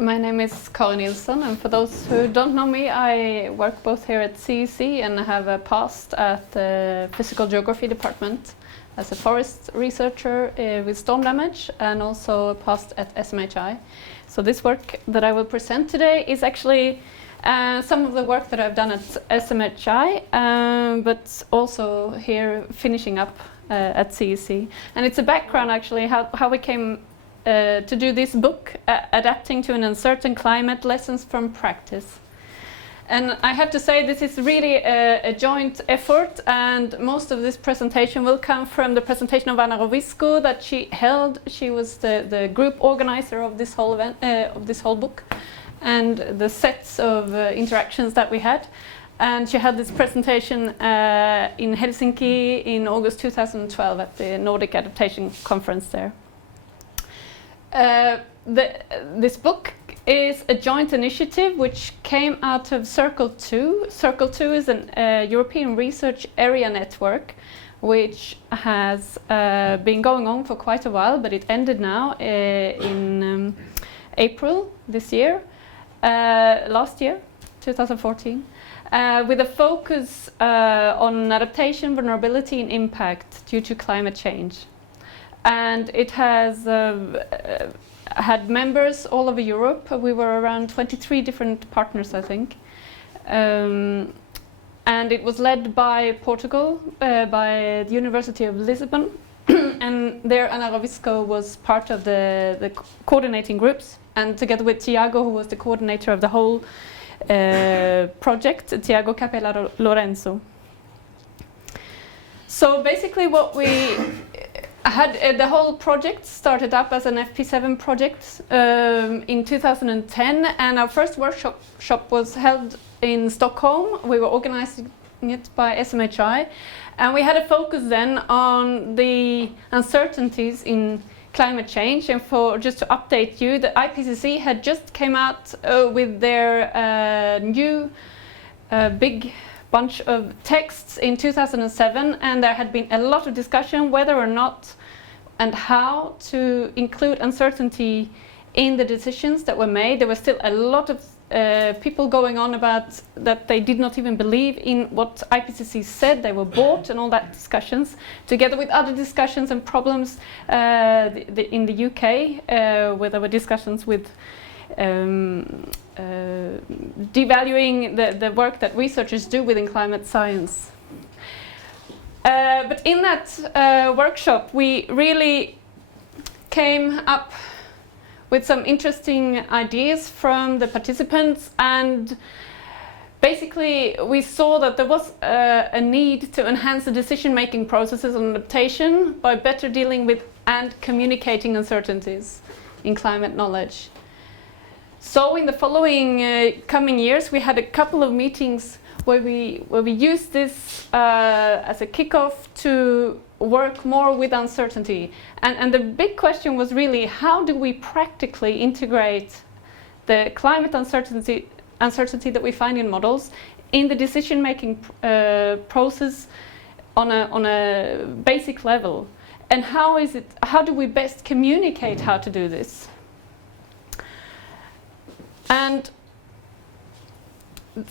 My name is Carin Nilsson, and for those who don't know me, I work both here at CEC and have a past at the Physical Geography department as a forest researcher with storm damage, and also a past at SMHI. So this work that I will present today is actually some of the work that I've done at SMHI, but also here finishing up at CEC. And it's a background actually how we came to do this book, Adapting to an Uncertain Climate, Lessons from Practice. And I have to say this is really a joint effort, and most of this presentation will come from the presentation of Anna Rovisco that she held. She was the group organizer of this whole event, of this whole book, and the sets of interactions that we had. And she had this presentation in Helsinki in August 2012 at the Nordic Adaptation Conference there. This book is a joint initiative which came out of CIRCLE-2. CIRCLE-2 is a European research area network which has been going on for quite a while, but it ended now in April this year, last year, 2014, with a focus on adaptation, vulnerability and impact due to climate change. And it has had members all over Europe. We were around 23 different partners, I think. And it was led by Portugal, by the University of Lisbon. And there Anna Rovisco was part of the coordinating groups. And together with Tiago, who was the coordinator of the whole project, Tiago Capella Lorenzo. So basically what we had, the whole project started up as an FP7 project in 2010, and our first workshop was held in Stockholm. We were organizing it by SMHI, and we had a focus then on the uncertainties in climate change. And for just to update you, the IPCC had just came out with their new big bunch of texts in 2007, and there had been a lot of discussion whether or not and how to include uncertainty in the decisions that were made. There was still a lot of people going on about that they did not even believe in what IPCC said. They were bought, and all that discussions, together with other discussions and problems in the UK, where there were discussions with devaluing the work that researchers do within climate science. But in that workshop, we really came up with some interesting ideas from the participants, and basically we saw that there was a need to enhance the decision-making processes on adaptation by better dealing with and communicating uncertainties in climate knowledge. So in the following coming years, we had a couple of meetings where we used this as a kickoff to work more with uncertainty. And the big question was really, how do we practically integrate the climate uncertainty that we find in models in the decision-making process on a basic level? And how do we best communicate how to do this? And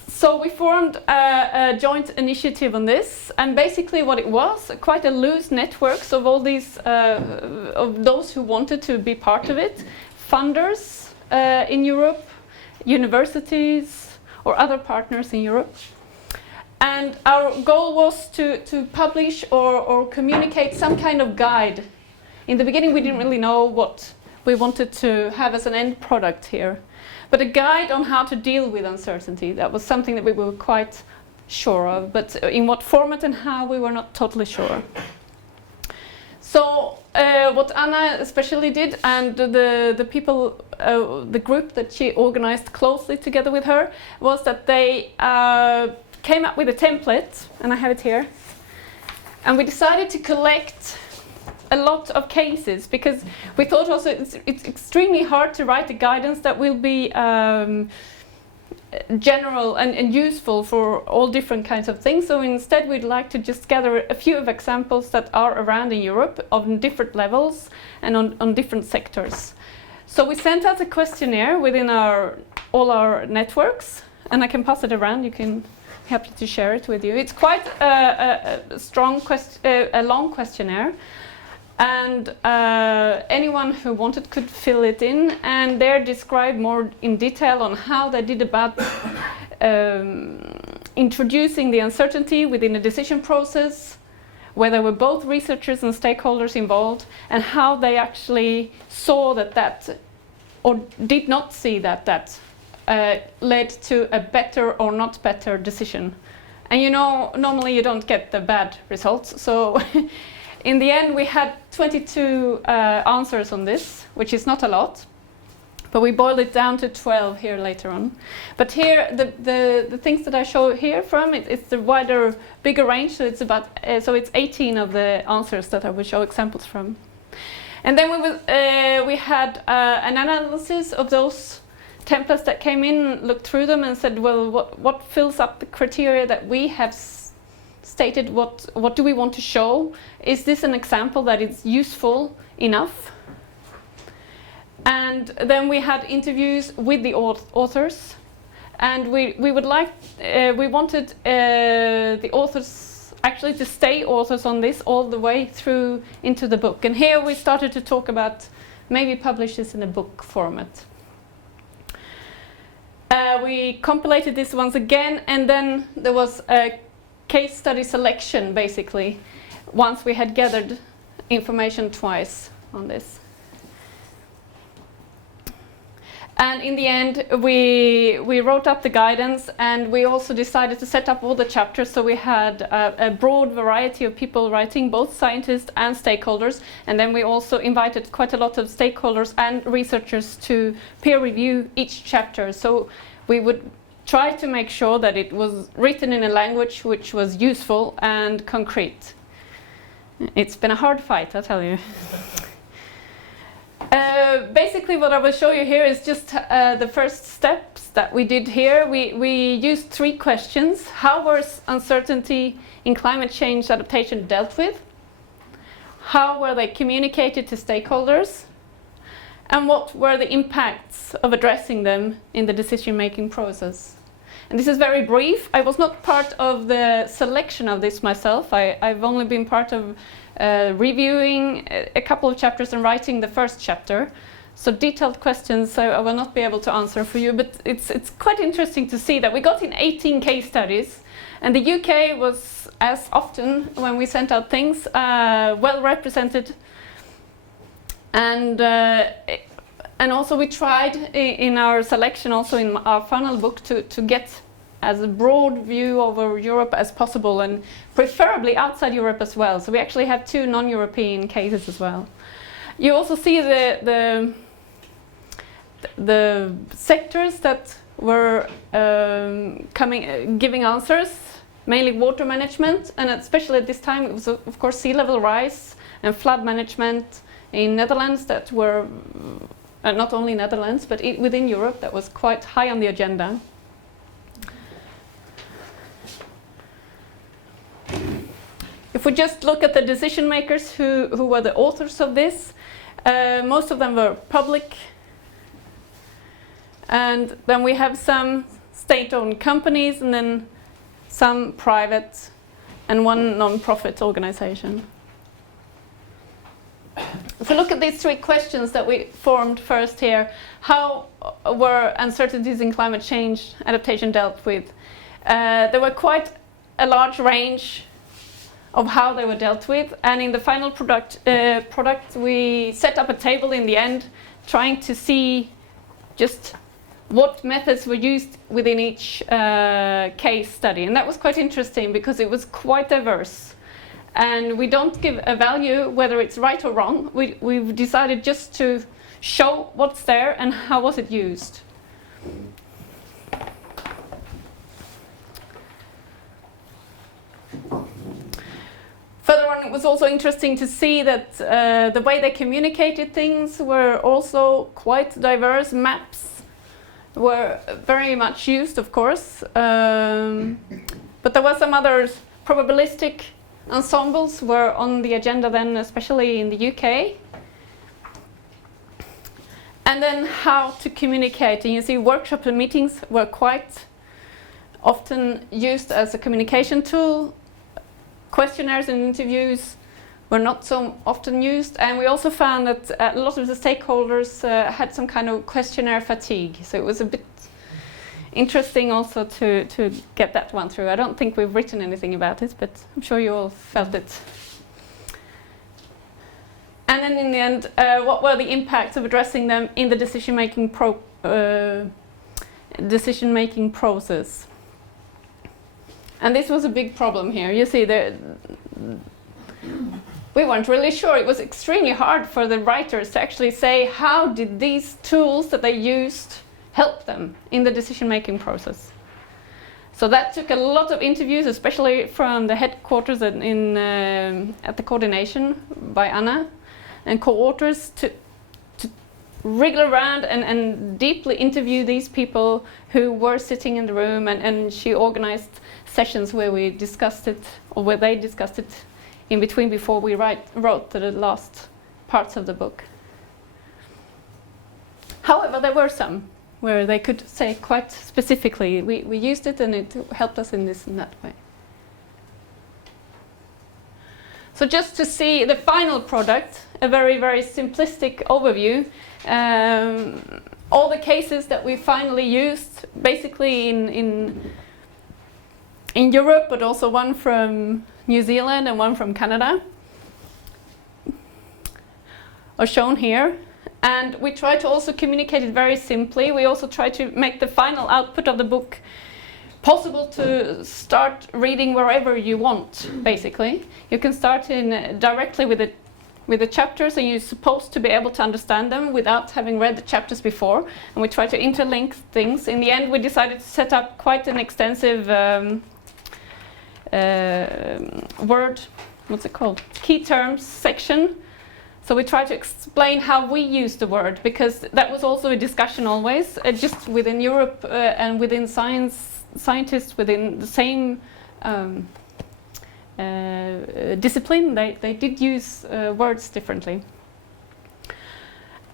so we formed a joint initiative on this, and basically what it was, quite a loose networks of all these, of those who wanted to be part of it, funders in Europe, universities or other partners in Europe. And our goal was to publish or communicate some kind of guide. In the beginning we didn't really know what we wanted to have as an end product here. But a guide on how to deal with uncertainty, that was something that we were quite sure of, but in what format and how, we were not totally sure. So what Anna especially did, and the people, the group that she organized closely together with her, was that they came up with a template, and I have it here, and we decided to collect a lot of cases, because we thought also it's extremely hard to write a guidance that will be general and useful for all different kinds of things. So instead we'd like to just gather a few of examples that are around in Europe on different levels and on different sectors. So we sent out a questionnaire within all our networks, and I can pass it around. You can happy to share it with you. It's quite a long questionnaire, and anyone who wanted could fill it in, and there describe more in detail on how they did about introducing the uncertainty within the decision process, where there were both researchers and stakeholders involved, and how they actually saw that or did not see that led to a better or not better decision. And you know, normally you don't get the bad results. So in the end, we had 22 answers on this, which is not a lot. But we boiled it down to 12 here later on. But here, the things that I show here from it's the wider, bigger range. So it's about so it's 18 of the answers that I will show examples from. And then we had an analysis of those templates that came in, looked through them, and said, well, what fills up the criteria that we have stated? What do we want to show? Is this an example that is useful enough? And then we had interviews with the authors, and we wanted the authors actually to stay authors on this all the way through into the book. And here we started to talk about maybe publish this in a book format. We compilated this once again, and then there was a case study selection, basically, once we had gathered information twice on this. And in the end, we wrote up the guidance, and we also decided to set up all the chapters, so we had a broad variety of people writing, both scientists and stakeholders, and then we also invited quite a lot of stakeholders and researchers to peer review each chapter. So we would try to make sure that it was written in a language which was useful and concrete. It's been a hard fight, I tell you. Basically, what I will show you here is just the first steps that we did here. We used 3 questions. How was uncertainty in climate change adaptation dealt with? How were they communicated to stakeholders? And what were the impacts of addressing them in the decision-making process? And this is very brief. I was not part of the selection of this myself. I've only been part of reviewing a couple of chapters and writing the first chapter. So detailed questions I will not be able to answer for you, but it's quite interesting to see that we got in 18 case studies, and the UK was, as often when we sent out things, well represented. And also we tried in our selection, also in our final book, to get as a broad view over Europe as possible, and preferably outside Europe as well. So we actually have 2 non-European cases as well. You also see the sectors that were giving answers, mainly water management, and especially at this time it was of course sea level rise and flood management in Netherlands that were not only Netherlands but within Europe that was quite high on the agenda. If we just look at the decision makers who were the authors of this, most of them were public, and then we have some state-owned companies, and then some private, and 1 non-profit organization. If we look at these 3 questions that we formed first here, how were uncertainties in climate change adaptation dealt with? There were quite a large range of how they were dealt with, and in the final product we set up a table in the end, trying to see just what methods were used within each case study. And that was quite interesting because it was quite diverse. And we don't give a value whether it's right or wrong. We've decided just to show what's there and how was it used. Further on, it was also interesting to see that the way they communicated things were also quite diverse. Maps were very much used, of course, but there were some other probabilistic ensembles were on the agenda then, especially in the UK. And then how to communicate. And you see, workshops and meetings were quite often used as a communication tool. Questionnaires and interviews were not so often used, and we also found that a lot of the stakeholders had some kind of questionnaire fatigue. So it was a bit interesting also to get that one through. I don't think we've written anything about it, but I'm sure you all felt it. And then in the end, what were the impacts of addressing them in the decision-making process? And this was a big problem here. You see, we weren't really sure. It was extremely hard for the writers to actually say how did these tools that they used help them in the decision-making process. So that took a lot of interviews, especially from the headquarters at the coordination by Anna and co-authors to wriggle around and deeply interview these people who were sitting in the room, and she organized sessions where we discussed it, or where they discussed it in between before we wrote the last parts of the book. However, there were some where they could say quite specifically, we used it and it helped us in this and that way. So just to see the final product, a very, very simplistic overview. All the cases that we finally used, basically in Europe, but also one from New Zealand and one from Canada, are shown here. And we try to also communicate it very simply. We also try to make the final output of the book possible to start reading wherever you want, basically. You can start directly with the chapters, and you're supposed to be able to understand them without having read the chapters before. And we try to interlink things. In the end, we decided to set up quite an extensive key terms section. So we try to explain how we use the word, because that was also a discussion always, just within Europe and within scientists within the same discipline, they did use words differently.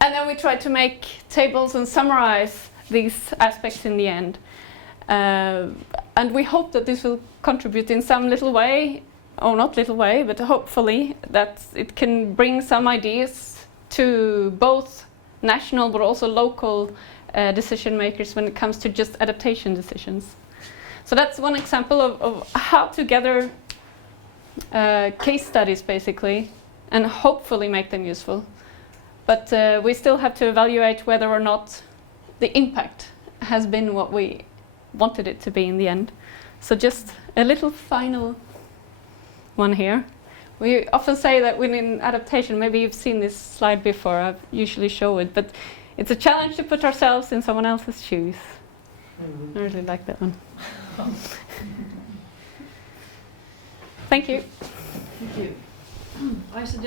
And then we tried to make tables and summarize these aspects in the end. And we hope that this will contribute in some little way, or not little way, but hopefully that it can bring some ideas to both national but also local decision makers when it comes to just adaptation decisions. So that's one example of how to gather case studies, basically, and hopefully make them useful. But we still have to evaluate whether or not the impact has been what we wanted it to be in the end. So just a little final one here. We often say that within adaptation, maybe you've seen this slide before, I usually show it, but it's a challenge to put ourselves in someone else's shoes. I really like that one. Thank you. Thank you. I suggest